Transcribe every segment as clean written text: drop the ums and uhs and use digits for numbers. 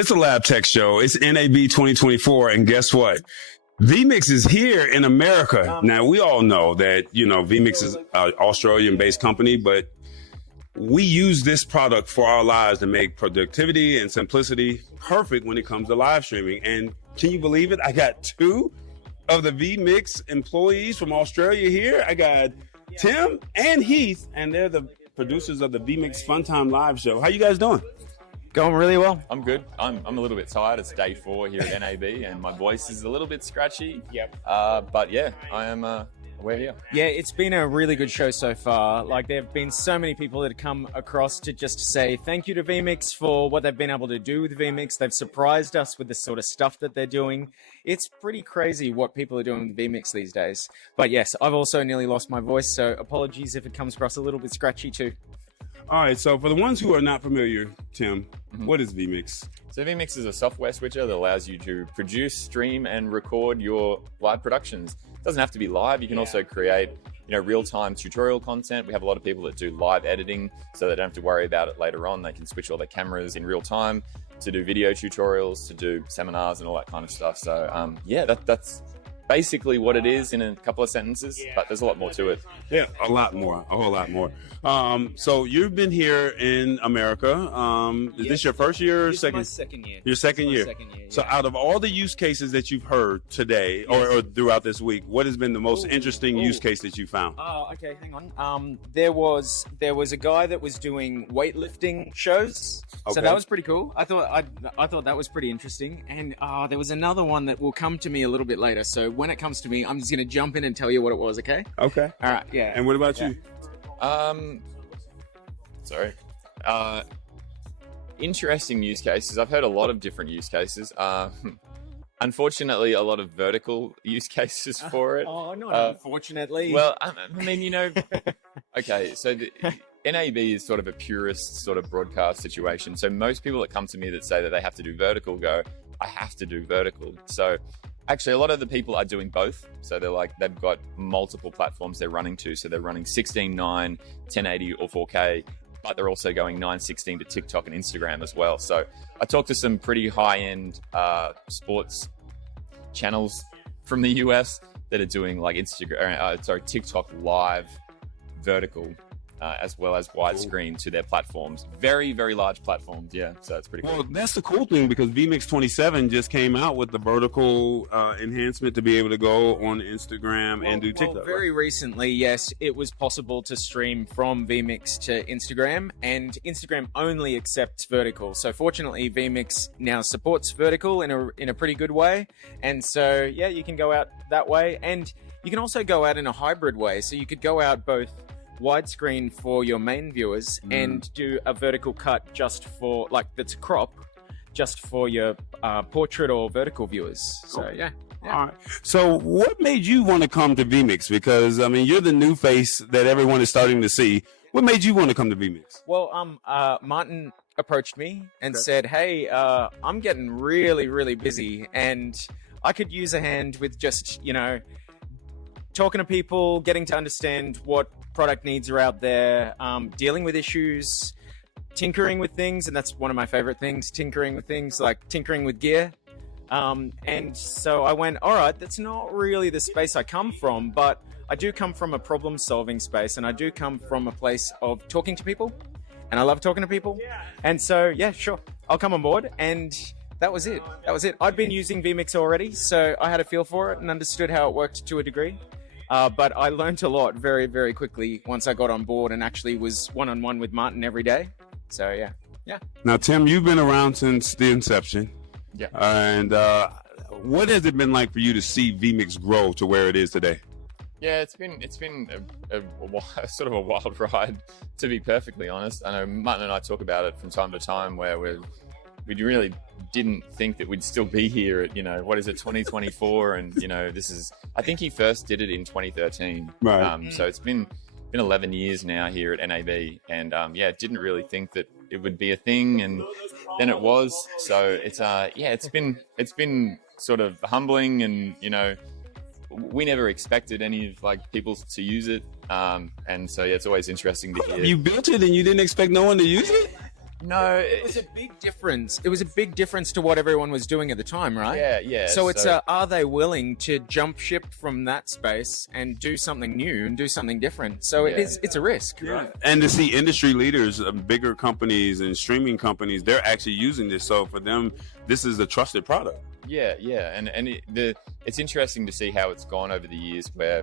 It's a Lab Tech show. It's NAB 2024. And guess what? vMix is here in America. Now, we all know that, vMix is an Australian-based company, but we use this product for our lives to make productivity and simplicity perfect when it comes to live streaming. And can you believe it? I got two of the vMix employees from Australia here. I got Tim and Heath, and they're the producers of the vMix Funtime Live show. How you guys doing? Going really well. I'm good. I'm a little bit tired. It's day 4 here at NAB, and my voice is a little bit scratchy. Yep. But yeah, I am. We're here. Yeah, it's been a really good show so far. Like, there have been so many people that have come across to just say thank you to vMix for what they've been able to do with vMix. They've surprised us with the sort of stuff that they're doing. It's pretty crazy what people are doing with vMix these days. But yes, I've also nearly lost my voice, so apologies if it comes across a little bit scratchy too. All right, so for the ones who are not familiar, Tim, what is vMix? So vMix is a software switcher that allows you to produce, stream, and record your live productions. It doesn't have to be live. You can also create, real-time tutorial content. We have a lot of people that do live editing, so they don't have to worry about it later on. They can switch all their cameras in real time to do video tutorials, to do seminars, and all that kind of stuff. So that's basically what it is in a couple of sentences, but there's a lot more to it. Yeah, a lot more, a whole lot more. So you've been here in America. Is this your first year or second? This is my second year. Your second year. So out of all the use cases that you've heard today or throughout this week, what has been the most interesting use case that you found? Oh, okay, hang on. There was a guy that was doing weightlifting shows. Okay. So that was pretty cool. I thought that was pretty interesting. And there was another one that will come to me a little bit later. So when it comes to me, I'm just going to jump in and tell you what it was, okay? Okay. All right, yeah. And what about you? Interesting use cases. I've heard a lot of different use cases. Unfortunately, a lot of vertical use cases for it. Oh, not unfortunately. Well, I mean, okay, so the NAB is sort of a purist sort of broadcast situation. So most people that come to me that say that they have to do vertical go, I have to do vertical. So actually, a lot of the people are doing both. So they've got multiple platforms they're running to. So they're running 16:9, 1080 or 4K, but they're also going 9:16 to TikTok and Instagram as well. So I talked to some pretty high-end sports channels from the US that are doing like TikTok live vertical, as well as widescreen to their platforms. Very, very large platforms. Yeah, so it's pretty cool. Well, that's the cool thing because vMix 27 just came out with the vertical enhancement to be able to go on Instagram and do TikTok. Well, very recently, yes, it was possible to stream from vMix to Instagram, and Instagram only accepts vertical. So fortunately, vMix now supports vertical in a pretty good way. And so, yeah, you can go out that way. And you can also go out in a hybrid way. So you could go out both widescreen for your main viewers and do a vertical cut just for that's a crop just for your portrait or vertical viewers. So yeah. All right. So what made you want to come to vMix? Because I mean, you're the new face that everyone is starting to see. What made you want to come to vMix? Well, Martin approached me and said, hey, I'm getting really, really busy and I could use a hand with just, talking to people, getting to understand what product needs are out there, dealing with issues, tinkering with things, and that's one of my favorite things, tinkering with things, like tinkering with gear. And so I went, all right, that's not really the space I come from, but I do come from a problem-solving space, and I do come from a place of talking to people, and I love talking to people. And so, yeah, sure, I'll come on board, and that was it. I'd been using vMix already, so I had a feel for it and understood how it worked to a degree. But I learned a lot very, very quickly once I got on board and actually was one-on-one with Martin every day. So, yeah. Now, Tim, you've been around since the inception. Yeah. And what has it been like for you to see vMix grow to where it is today? Yeah, it's been a sort of a wild ride, to be perfectly honest. I know Martin and I talk about it from time to time where we really didn't think that we'd still be here at, 2024. And, I think he first did it in 2013. Right. So it's been 11 years now here at NAB. And didn't really think that it would be a thing. And then it was. So it's been sort of humbling and, we never expected any of people to use it. And so, it's always interesting to hear. You built it and you didn't expect no one to use it? No, It was a big difference. It was a big difference to what everyone was doing at the time, right? yeah. So it's are they willing to jump ship from that space and do something new and do something different? So it's a risk. Right. And to see industry leaders, bigger companies and streaming companies, they're actually using this. So for them, this is a trusted product. Yeah, and it's interesting to see how it's gone over the years, where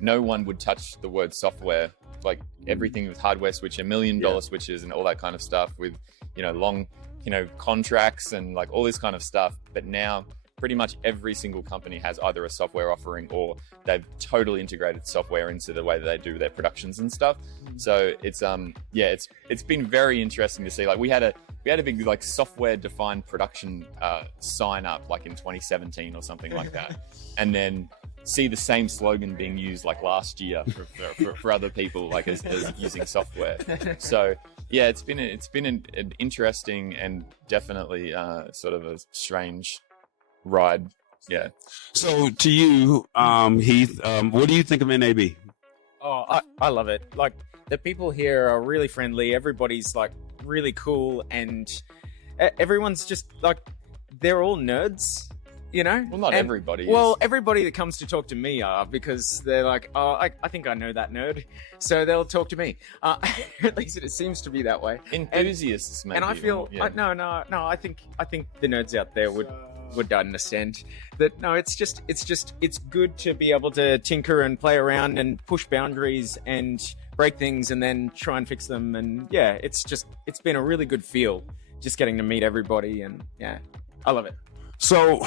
no one would touch the word software. Like everything with hardware switch, $1 million switches and all that kind of stuff with, long, contracts and like all this kind of stuff. But now pretty much every single company has either a software offering or they've totally integrated software into the way that they do their productions and stuff. So it's it's been very interesting to see. Like we had a big like software defined production sign up like in 2017 or something like that, and then see the same slogan being used like last year for other people like as using software. So yeah, it's been an interesting and definitely sort of a strange ride. Yeah. So to you, Heath, what do you think of NAB? Oh, I love it. Like the people here are really friendly. Everybody's like really cool, and everyone's just like they're all nerds. Well, not everybody. Well, everybody that comes to talk to me are, because they're like, oh, I think I know that nerd, so they'll talk to me. At least it seems to be that way. Enthusiasts, maybe. And I feel, no. I think the nerds out there would understand that. No, it's good to be able to tinker and play around and push boundaries and break things and then try and fix them. And yeah, it's been a really good feel just getting to meet everybody, and yeah, I love it. So,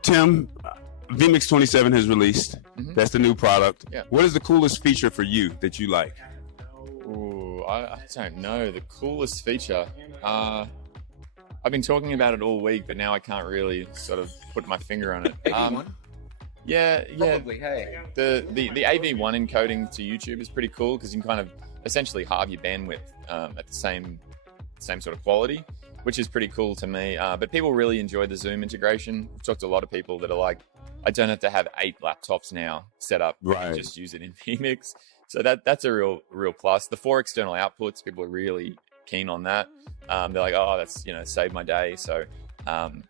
Tim, vMix 27 has released. Mm-hmm. That's the new product. Yeah. What is the coolest feature for you that you like? Ooh, I don't know. The coolest feature. I've been talking about it all week, but now I can't really sort of put my finger on it. Yeah. Probably, hey. The AV1 encoding to YouTube is pretty cool because you can kind of essentially halve your bandwidth at the same sort of quality, which is pretty cool to me. But people really enjoy the Zoom integration. I've talked to a lot of people that are like, I don't have to have 8 laptops now set up. Right. I can just use it in vMix. So that's a real plus. The 4 external outputs, people are really keen on that. They're like, oh, that's, saved my day. So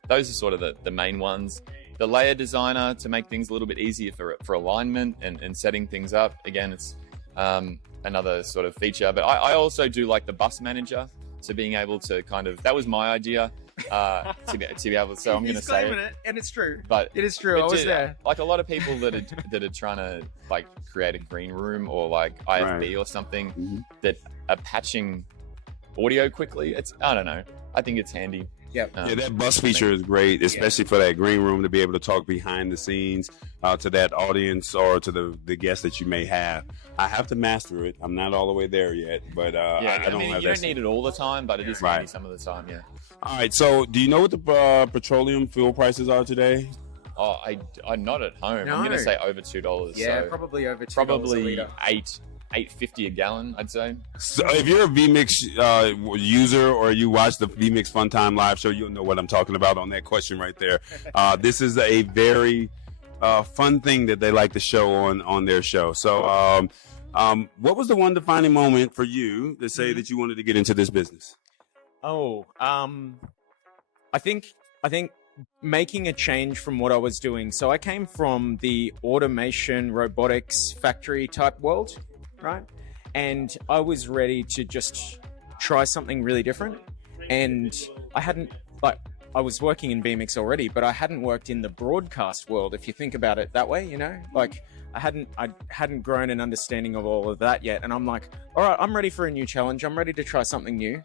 those are sort of the main ones. The layer designer to make things a little bit easier for alignment and setting things up. Again, it's another sort of feature. But I also do like the bus manager. So being able to that was my idea to be able to, so I'm going to say it, and it's true. But it is true. I was there. Like a lot of people that are trying to like create a green room or like IFB or something that are patching audio quickly. I don't know. I think it's handy. Yep. Yeah, that bus feature is great, especially for that green room to be able to talk behind the scenes to that audience or to the guests that you may have. I have to master it. I'm not all the way there yet, but I don't have that. You don't need it all the time, but it is handy some of the time, yeah. All right, so do you know what the petroleum fuel prices are today? Oh, I'm not at home. No. I'm going to say over $2. Yeah, so probably over $2 probably a litre. $8.50 a gallon, I'd say. So if you're a vMix user or you watch the vMix Fun Time live show, you'll know what I'm talking about on that question right there. This is a very fun thing that they like to show on their show. So what was the one defining moment for you to say that you wanted to get into this business? Oh, I think making a change from what I was doing. So I came from the automation, robotics, factory type world, right? And I was ready to just try something really different. And I was working in vMix already, but I hadn't worked in the broadcast world, if you think about it that way, like I hadn't grown an understanding of all of that yet. And I'm like, all right, I'm ready for a new challenge. I'm ready to try something new.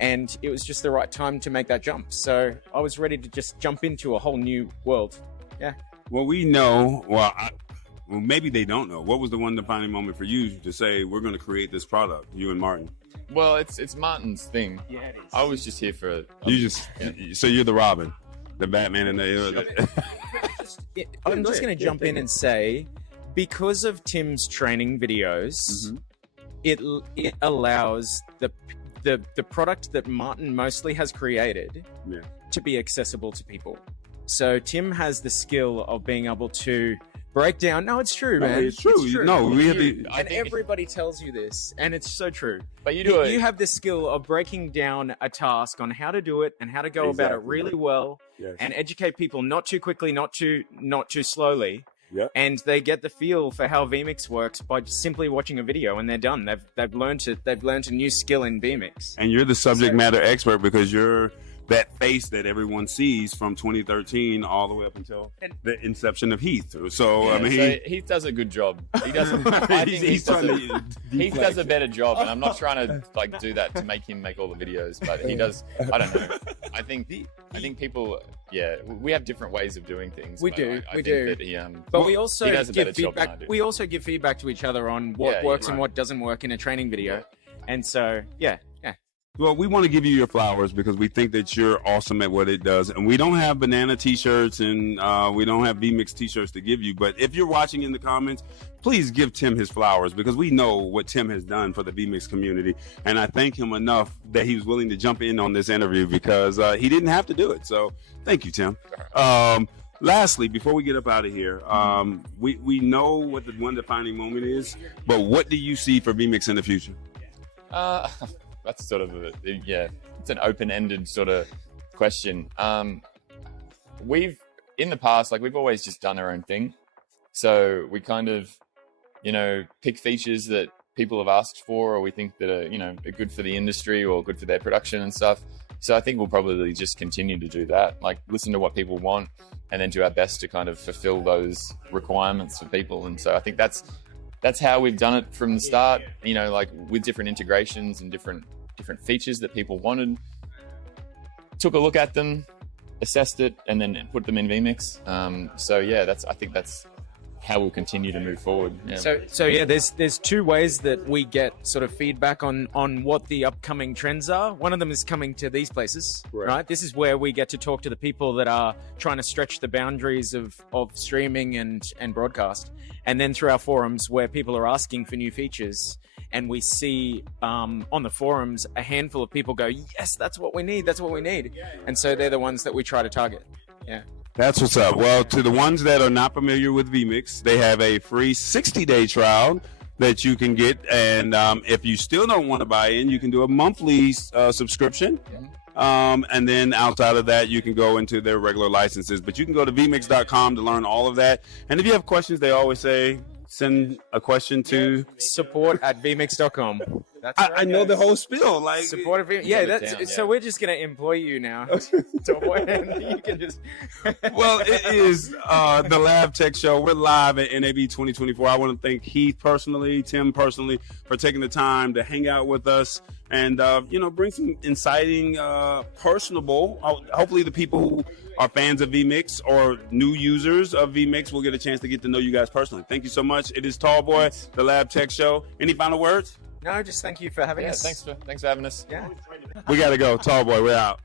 And it was just the right time to make that jump. So I was ready to just jump into a whole new world. Yeah. Well, we know, well, maybe they don't know. What was the one defining moment for you to say, we're going to create this product, you and Martin? Well, it's Martin's thing. Yeah, it is. I was just here for... So you're the Robin, the Batman, and the... I'm just going to jump in and say, because of Tim's training videos, it allows the product that Martin mostly has created to be accessible to people. So Tim has the skill of being able to breakdown. No, it's true, No, man. it's true. No, we have to. I And think- everybody tells you this, and it's so true. But you do it. You have the skill of breaking down a task on how to do it and how to go about it Exactly. really well, Yes. and educate people not too quickly, not too slowly. Yep. And they get the feel for how vMix works by simply watching a video, and they're done. They've learned a new skill in vMix. And you're the subject matter expert because you're that face that everyone sees from 2013 all the way up until the inception of Heath. So I mean, so Heath does a good job. He does. I think he's trying to Heath does a better job, and I'm not trying to like do that to make him make all the videos, but he does. I don't know. I think people. Yeah, we have different ways of doing things. We but do, I we think do. That he, But we also he does a better give job than I feedback. do. We also give feedback to each other on what Yeah, works and right. what doesn't work in a training video. And so, yeah. Well, we want to give you your flowers because we think that you're awesome at what it does. And we don't have banana t-shirts and we don't have vMix t-shirts to give you. But if you're watching in the comments, please give Tim his flowers because we know what Tim has done for the vMix community. And I thank him enough that he was willing to jump in on this interview because he didn't have to do it. So thank you, Tim. Lastly, before we get up out of here, we know what the one defining moment is, but what do you see for vMix in the future? That's sort of it's an open-ended sort of question. We've in the past, like we've always just done our own thing. So we kind of, pick features that people have asked for, or we think that are good for the industry or good for their production and stuff. So I think we'll probably just continue to do that, like listen to what people want and then do our best to kind of fulfill those requirements for people. And so I think that's how we've done it from the start, like with different integrations and different features that people wanted. Took a look at them, assessed it, and then put them in vMix. I think that's how we'll continue to move forward. Yeah. So yeah, there's two ways that we get sort of feedback on what the upcoming trends are. One of them is coming to these places, right? This is where we get to talk to the people that are trying to stretch the boundaries of streaming and broadcast. And then through our forums where people are asking for new features, and we see on the forums a handful of people go, yes, that's what we need. That's what we need. And so they're the ones that we try to target. Yeah. That's what's up. Well, to the ones that are not familiar with vMix, they have a free 60-day trial that you can get. And if you still don't want to buy in, you can do a monthly subscription. And then outside of that, you can go into their regular licenses. But you can go to vmix.com to learn all of that. And if you have questions, they always say, send a question to support@vmix.com. That's right, I know guys. the whole spiel. Like Support of vMix. Yeah, so we're just gonna employ you now. And you can just. Well, it is the Lab Tech Show. We're live at NAB 2024. I want to thank Heath personally, Tim personally, for taking the time to hang out with us and bring some inciting, personable. Hopefully, the people who are fans of vMix or new users of vMix will get a chance to get to know you guys personally. Thank you so much. It is Tallboy, the Lab Tech Show. Any final words? No, just thank you for having us. Thanks for having us. Yeah. We got to go. Tallboy, we're out.